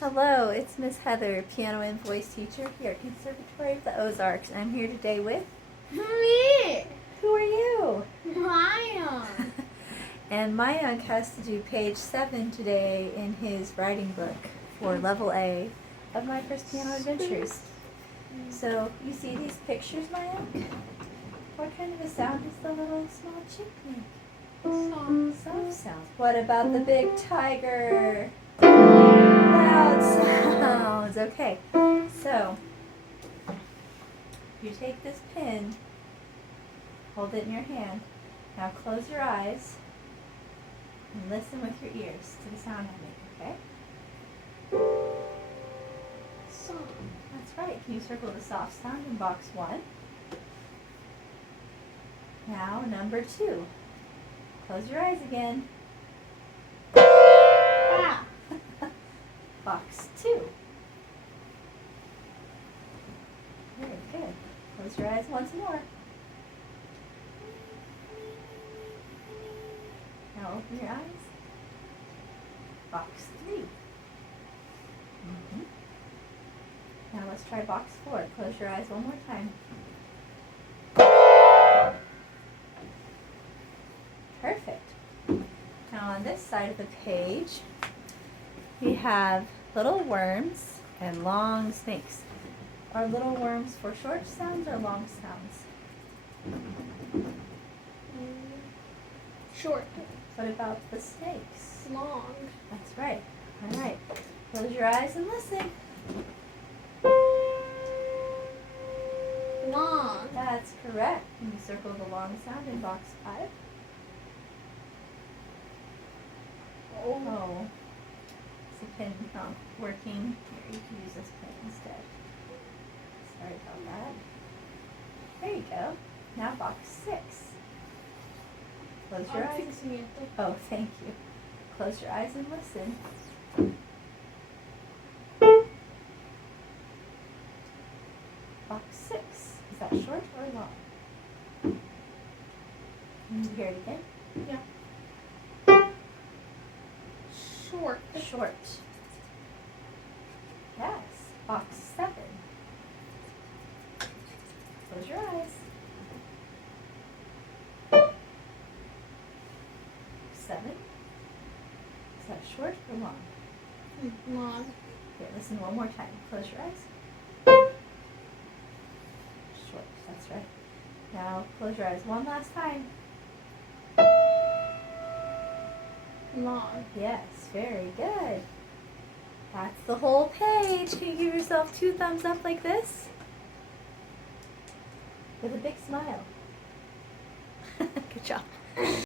Hello, it's Miss Heather, piano and voice teacher here at Conservatory of the Ozarks. I'm here today with... Me! Who are you? Mayank! And Mayank has to do page 7 today in his writing book for level A of My First Piano Adventures. So, you see these pictures, Mayank? What kind of a sound does the little small chick make? Soft sounds. What about the big tiger? Loud sounds. Okay, so you take this pin, hold it in your hand. Now close your eyes and listen with your ears to the sound I make, okay? Soft. That's right. Can you circle the soft sound in box 1? Now number 2. Close your eyes again. Ah! Box 2. Very good. Close your eyes once more. Now open your eyes. Box 3. Now let's try box 4. Close your eyes one more time. Perfect. Now on this side of the page, we have little worms and long snakes. Are little worms for short sounds or long sounds? Short. What about the snakes? Long. That's right. All right. Close your eyes and listen. Long. That's correct. Can you circle the long sound in box 5? Oh. Is the pin not working? Here, you can use this pin instead. Sorry about that. There you go. Now box 6. Close your eyes. Fixing it. Oh, thank you. Close your eyes and listen. Box 6. Is that short or long? Can you hear it again? Yeah. Short. Short. Yes. Box 7. Close your eyes. 7. Is that short or long? Long. Here, listen one more time. Close your eyes. Short. That's right. Now close your eyes one last time. Long. Yes, very good. That's the whole page. Can you give yourself 2 thumbs up like this? With a big smile. Good job.